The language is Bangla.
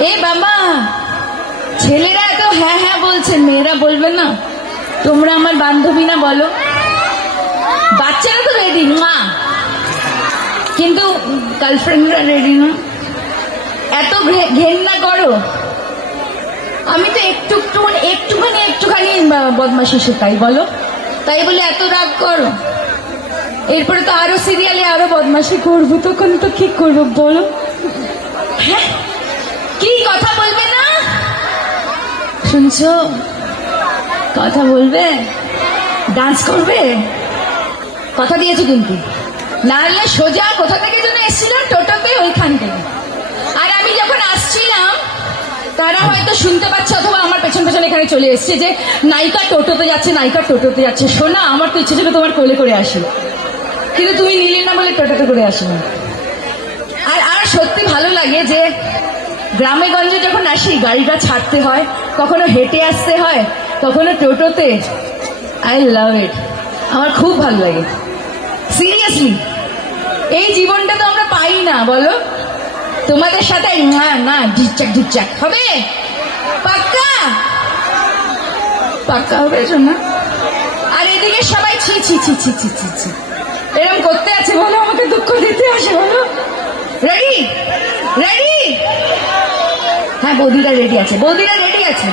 এ বাবা, ছেলেরা এত হ্যাঁ হ্যাঁ বলছেন, মেয়েরা বলবে না? তোমরা আমার বান্ধবী না, বলো। বাচ্চারা তো রেডি মা, কিন্তু গার্লফ্রেন্ডরা রেডি না। এত ঘেন্না করো। আমি তো একটুখানি বদমাশি শেখাই, বলো। তাই বলে এত রাগ করো? এরপরে তো আরো সিরিয়ালে আরো বদমাশি করবো, তখন তো কি করবো বলো? হ্যাঁ, কি কথা বলবে না? শুনছো? কথা বলবে, ডান্স করবে, কথা দিয়েছো কিন্তু। নাহলে সোজা কোথা থেকে যেন এসেছিল, টোটোতে, ওইখান থেকে। আর আমি যখন আসছিলাম, তারা হয়তো শুনতে পাচ্ছে, অথবা আমার পেছন পেছন এখানে চলে এসছে যে নায়িকা টোটোতে যাচ্ছে, নায়িকা টোটোতে যাচ্ছে। শোনা, আমার তো ইচ্ছে ছিল তোমার কোলে করে আসি, কিন্তু তুমি নিলে না বলে টোটোতে করে আসি না। আর সত্যি ভালো লাগে যে গ্রামে গঞ্জে যখন আসি, গাড়িটা ছাড়তে হয়, কখনো হেঁটে আসতে হয়, কখনো টোটোতে। আই লাভ ইট, আমার খুব ভালো লাগে সিরিয়াসলি। এই জীবনটা তো আমরা পাই না, বলো। তোমাদের সাথে না না ঢিকচাক হবে, পাক্কা পাক্কা হবে না। আর এদিকে সবাই ছি ছি ছি ছি ছি ছি ছি এরকম করতে আছে, বলো, আমাকে দুঃখ দিতে আসে, বলো। Ready ready? হ্যাঁ, বৌদিরা রেডি আছে, বৌদিরা রেডি আছে।